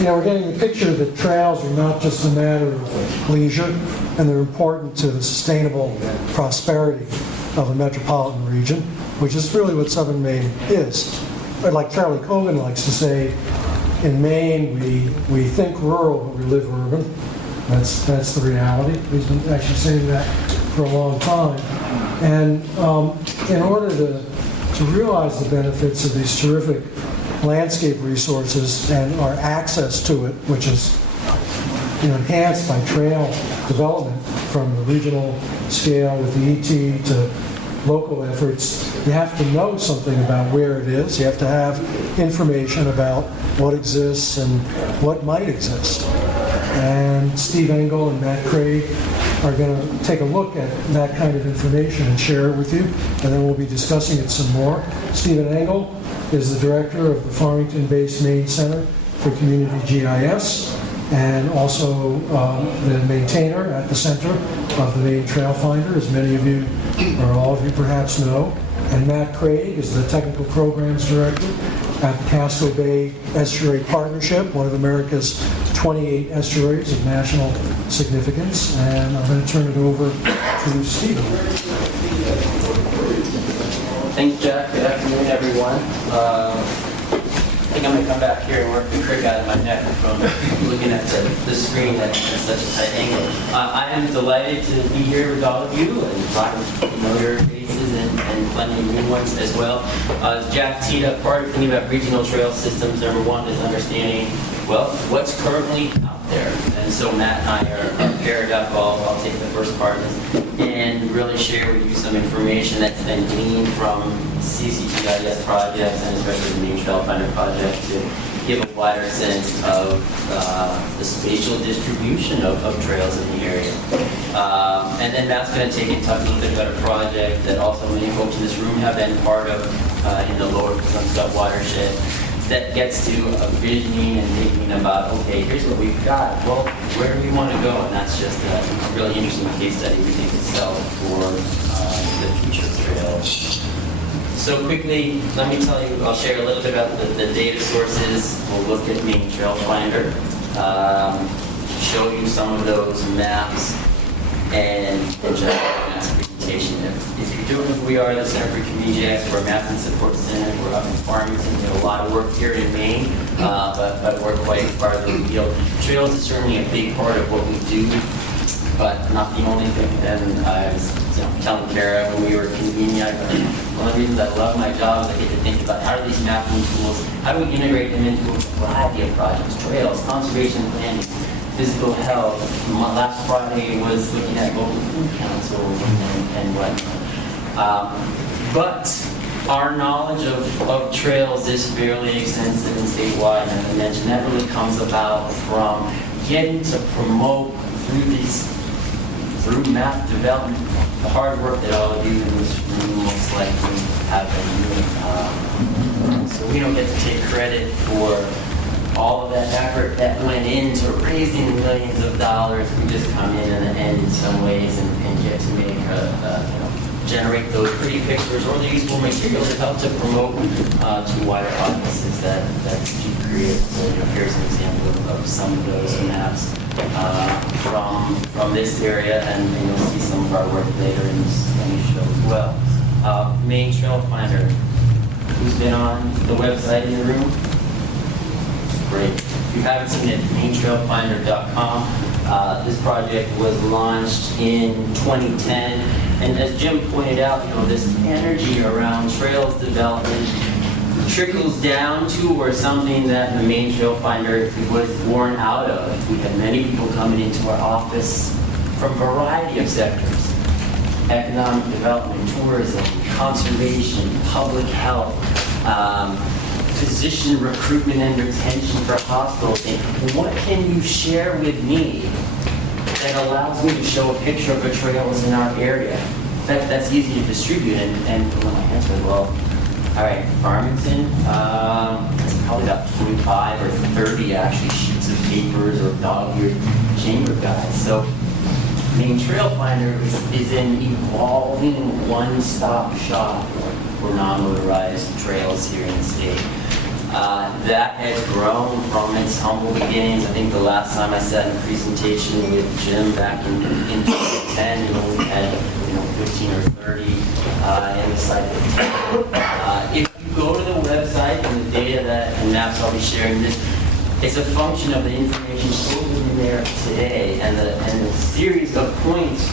we're getting the picture that trails are not just a matter of leisure, and they're important to the sustainable prosperity of a metropolitan region, which is really what Southern Maine is. But like Charlie Cogan likes to say, in Maine, we think rural, but we live urban. That's the reality. He's been actually saying that for a long time. And in order to realize the benefits of these terrific landscape resources and our access to it, which is enhanced by trail development from the regional scale with the ET to local efforts, you have to know something about where it is. You have to have information about what exists and what might exist. And Steve Engle and Matt Craig are going to take a look at that kind of information and share it with you, and then we'll be discussing it some more. Stephen Engle is the director of the Farmington-based Maine Center for Community GIS, and also the maintainer at the center of the Maine Trail Finder, as many of you, or all of you perhaps know. And Matt Craig is the technical programs director at the Casco Bay Estuary Partnership, one of America's 28 estuaries of national significance. And I'm going to turn it over to Stephen. Thanks, Jack. Good afternoon, everyone. I think I'm going to come back here and work the crick out of my neck from looking at the screen at such a tight angle. I am delighted to be here with all of you and talk with familiar faces and plenty of new ones as well. As Jack teed up, part of thinking about regional trail systems, number one is understanding, well, what's currently out there. And so Matt and I are paired up. I'll take the first part of this and really share with you some information that's been gleaned from CCGIS projects and especially the Maine Trail Finder project to give a wider sense of the spatial distribution of trails in the area. And then Matt's going to take and talk a little bit about a project that also many folks in this room have been part of in the lower Penobscot watershed that gets to a visioning and thinking about, okay, here's what we've got. Well, where do we want to go? And that's just a really interesting case study we think itself for the future of trails. So quickly, let me tell you, I'll share a little bit about the data sources. We'll look at Maine Trail Finder, show you some of those maps, and just Matt's presentation. If you're doing, we are the Center for Community GIS, we're a Maps and Support Center. We're up in Farmington. We have a lot of work here in Maine, but we're quite farther afield. Trails is certainly a big part of what we do, but not the only thing. And I was telling Kara when we were convening, one of the reasons I love my job is I get to think about how are these mapping tools, how do we integrate them into a variety of projects, trails, conservation planning, physical health. Last Friday was looking at local food council and whatnot. But our knowledge of trails is fairly extensive and statewide, and as I mentioned, that really comes about from getting to promote through map development, the hard work that all of you in this room most likely have been doing. So we don't get to take credit for all of that effort that went into raising millions of dollars. We just come in and in some ways and get to make generate those pretty pictures or the useful materials that help to promote to wider audiences that you create. So here's an example of some of those maps from this area, and you'll see some of our work later in this show as well. Maine Trail Finder. Who's been on the website in the room? Great. If you haven't seen it, maintrailfinder.com. This project was launched in 2010, and as Jim pointed out, this energy around trails development trickles down to or something that the Maine Trail Finder was born out of. We had many people coming into our office from a variety of sectors: economic development, tourism, conservation, public health, physician recruitment and retention for hospitals. And what can you share with me that allows me to show a picture of the trails in our area? That's easy to distribute. And when I answered, well, all right, Farmington, it's probably about 25 or 30 actually sheets of papers or dog-eared chamber guides. So Maine Trail Finder is an evolving one-stop shop for non-motorized trails here in the state. That has grown from its humble beginnings. I think the last time I sat in a presentation with Jim back in 2010, we had 15 or 30 in the site. If you go to the website and the data and maps I'll be sharing, it's a function of the information stored in there today, and the series of points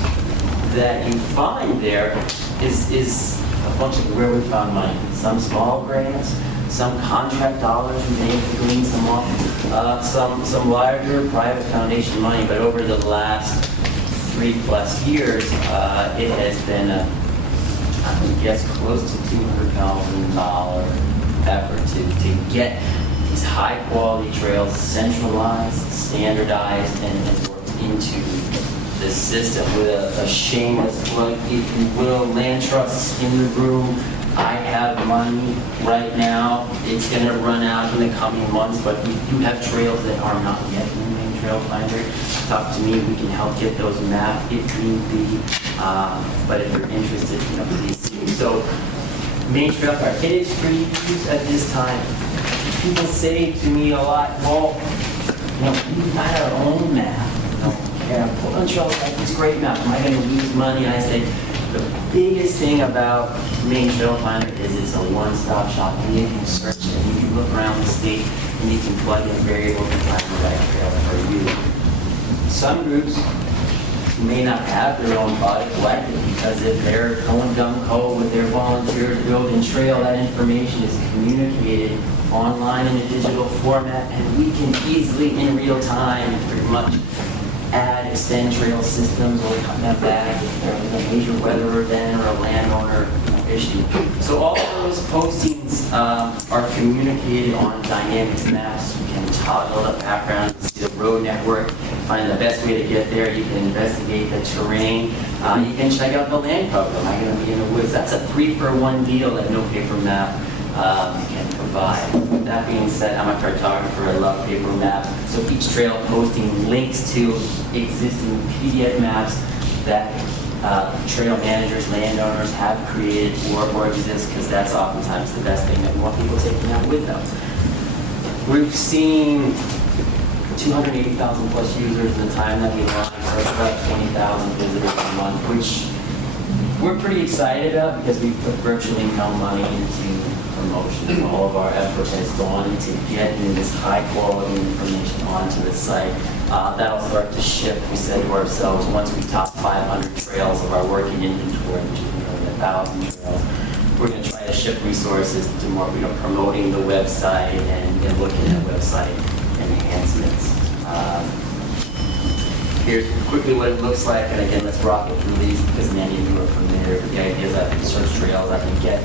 that you find there is a function of where we found money. Some small grants, some contract dollars we made to glean some off, some larger private foundation money, but over the last 3+ years, it has been I would guess close to $200,000 effort to get these high-quality trails centralized, standardized, and worked into the system with a shameless plug, if you will. Land trusts in the room. I have money right now. It's going to run out in the coming months, but if you have trails that are not yet in the Maine Trail Finder, talk to me. We can help get those mapped if need be. But if you're interested, please see. So, Maine Trail Finder, it is free use at this time. People say to me a lot, well, we've got our own map. Portland Trail has this great map. Am I going to lose money? And I say, the biggest thing about Maine Trail Finder is it's a one-stop shop. And you can search it, and you can look around the state, and you can plug in variables and find the right trail for you. Some groups may not have their own product like it, because if they're going gung-ho with their volunteers building trail, that information is communicated online in a digital format, and we can easily, in real time, pretty much add, extend trail systems or cut them back if there was a major weather event or a landowner issue. So all of those postings are communicated on dynamic maps. You can toggle the background, see the road network, find the best way to get there. You can investigate the terrain. You can check out the land cover. Am I going to be in the woods? That's a 3-for-1 deal that no paper map can provide. That being said, I'm a cartographer. I love paper maps. So each trail posting links to existing PDF maps that trail managers, landowners have created or exist, because that's oftentimes the best thing that we want people taking out with them. We've seen 280,000 plus users in the time that we launched, or about 20,000 visitors a month, which we're pretty excited about because we put virtually no money into promotion. All of our effort has gone into getting this high quality information onto the site. That'll start to shift. We said to ourselves, once we top 500 trails of our working inventory, which is nearly 1,000 trails, we're going to try to shift resources to more, promoting the website and looking at website enhancements. Here's quickly what it looks like, and again, let's rock it through these because many of you are familiar with the idea is I can search trails, I can get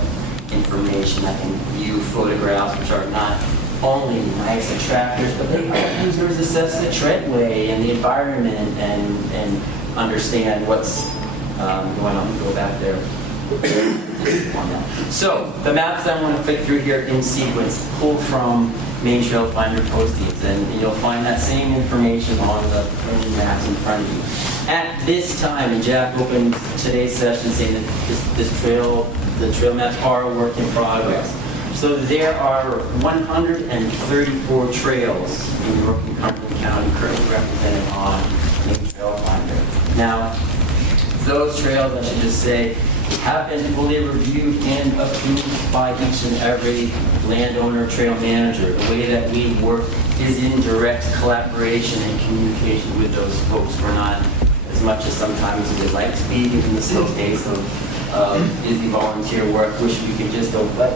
information, I can view photographs, which are not only nice attractors, but they help users assess the treadway and the environment and understand what's going on. Go back there. So, the maps I want to click through here in sequence, pulled from Maine Trail Finder postings, and you'll find that same information on the maps in front of you. At this time, and Jack opened today's session saying that the trail maps are a work in progress. So there are 134 trails in York and Cumberland County currently represented on Maine Trail Finder. Now, those trails, I should just say, have been fully reviewed and approved by each and every landowner trail manager. The way that we work is in direct collaboration and communication with those folks. We're not as much as sometimes we would like to be, given the slow pace of busy volunteer work. Wish we could just go, but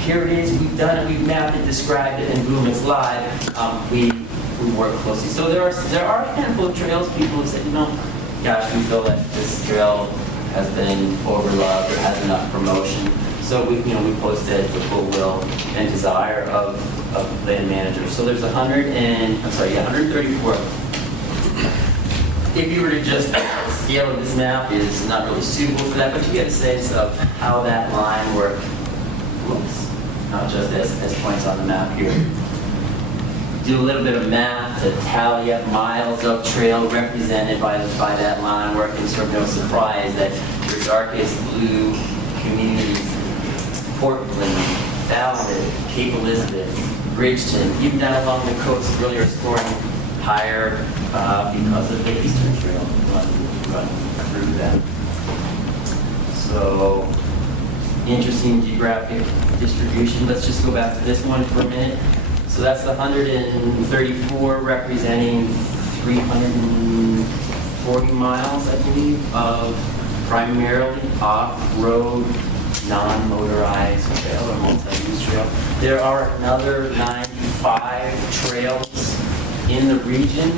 here it is, we've done it, we've mapped it, described it, and boom, it's live. We work closely. So there are a handful of trails people have said, gosh, we feel that this trail has been overloved or has enough promotion. So we posted the full will and desire of land managers. So there's 134. If you were to just, the scale of this map is not really suitable for that, but you get a sense of how that line work looks, not just as points on the map here. Do a little bit of math to tally up miles of trail represented by that line work, and sort of no surprise that your darkest blue communities, Portland, Falmouth, Cape Elizabeth, Bridgeton, even down along the coast really are scoring higher because of the Eastern Trail run through them. So, interesting geographic distribution. Let's just go back to this one for a minute. So that's the 134 representing 340 miles, I believe, of primarily off-road, non-motorized trail or multi-use trail. There are another 95 trails in the region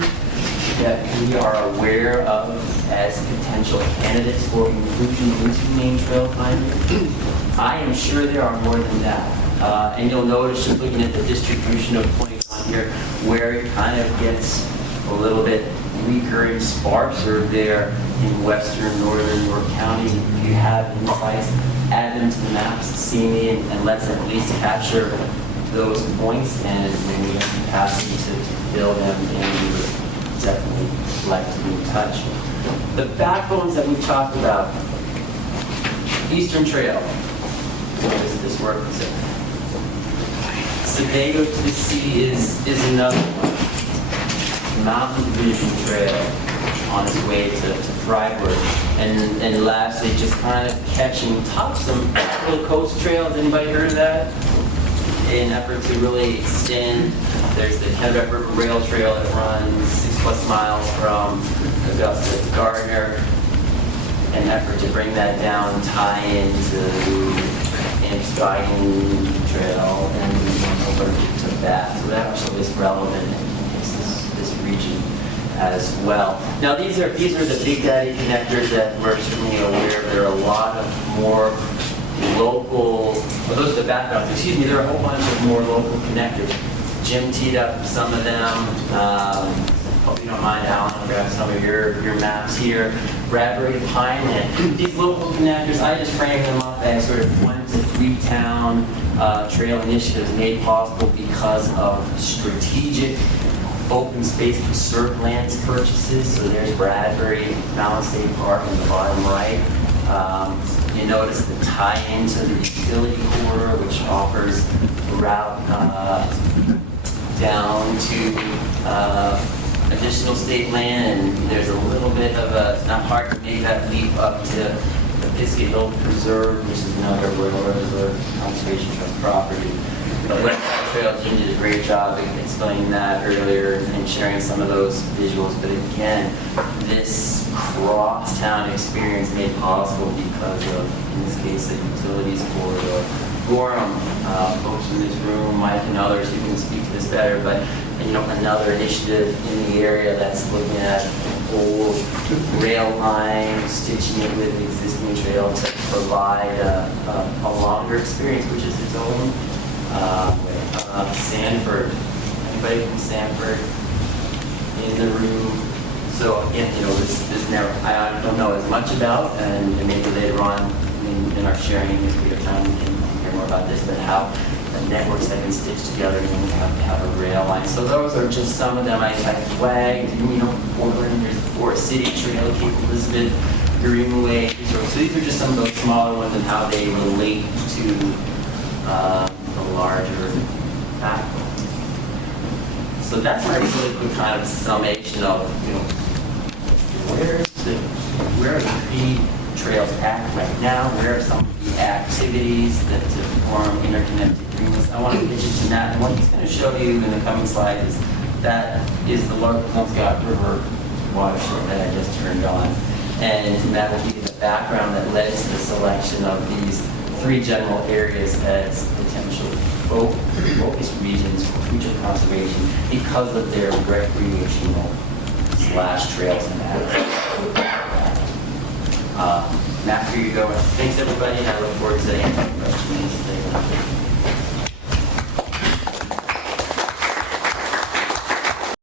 that we are aware of as potential candidates for inclusion into Maine Trail Finder. I am sure there are more than that. And you'll notice just looking at the distribution of points on here where it kind of gets a little bit weaker and sparser there in western, northern York County. If you have insights, add them to the maps, see me, and let's at least capture those points, and when we have capacity to fill them in, we would definitely like to be in touch. The backbones that we've talked about, Eastern Trail, how does this work? Sebago to the Sea is another one. Mountain Division Trail on its way to Freiburg. And lastly, just kind of catching top some little coast trails. Anybody heard of that? In an effort to really extend, there's the Kennebec River Rail Trail that runs 6+ miles from Augusta to Gardner. An effort to bring that down, tie into Amsterdam Trail and over to Bath. So that actually is relevant in this region as well. Now these are the big daddy connectors that we're certainly aware of. There are a lot of more local, well, those are the backgrounds, excuse me, there are a whole bunch of more local connectors. Jim teed up some of them. Hope you don't mind, Alan, I'll grab some of your maps here. Bradbury, Pineland. These local connectors, I just frame them up as sort of 1 to 3 town trail initiatives made possible because of strategic open space preserved lands purchases. So there's Bradbury, Falmouth State Park in the bottom right. You notice the tie-in to the utility corridor, which offers a route down to additional state land, and there's a little bit of a, it's not hard to make that leap up to the Biscuit Hill Preserve, which is another Royal Reserve Conservation Trust property. The West Side Trail team did a great job of explaining that earlier and sharing some of those visuals, but again, this cross-town experience made possible because of, in this case, the utilities corridor. Gorham, folks in this room, Mike and others who can speak to this better, but another initiative in the area that's looking at old rail lines, stitching it with existing trail to provide a longer experience, which is its own Sanford. Anybody from Sanford in the room? So again, this never, I don't know as much about, and maybe later on in our sharing, if we have time, we can hear more about this, but how the networks have been stitched together and we have to have a rail line. So those are just some of them I flagged. Portland, there's the Forest City Trail, Cape Elizababeth, Greenway. So these are just some of those smaller ones and how they relate to the larger backbone. So that's my really quick kind of summation of where are the key trails at right now? Where are some of the activities that to form interconnected agreements? I want to get you to that. And what he's going to show you in the coming slide is that is the Lark Penobscot River watershed that I just turned on. And that will give you the background that led to the selection of these 3 general areas as potential focus regions for future conservation because of their recreational / trails and Matt, here you go. Thanks everybody, and I look forward to answering questions.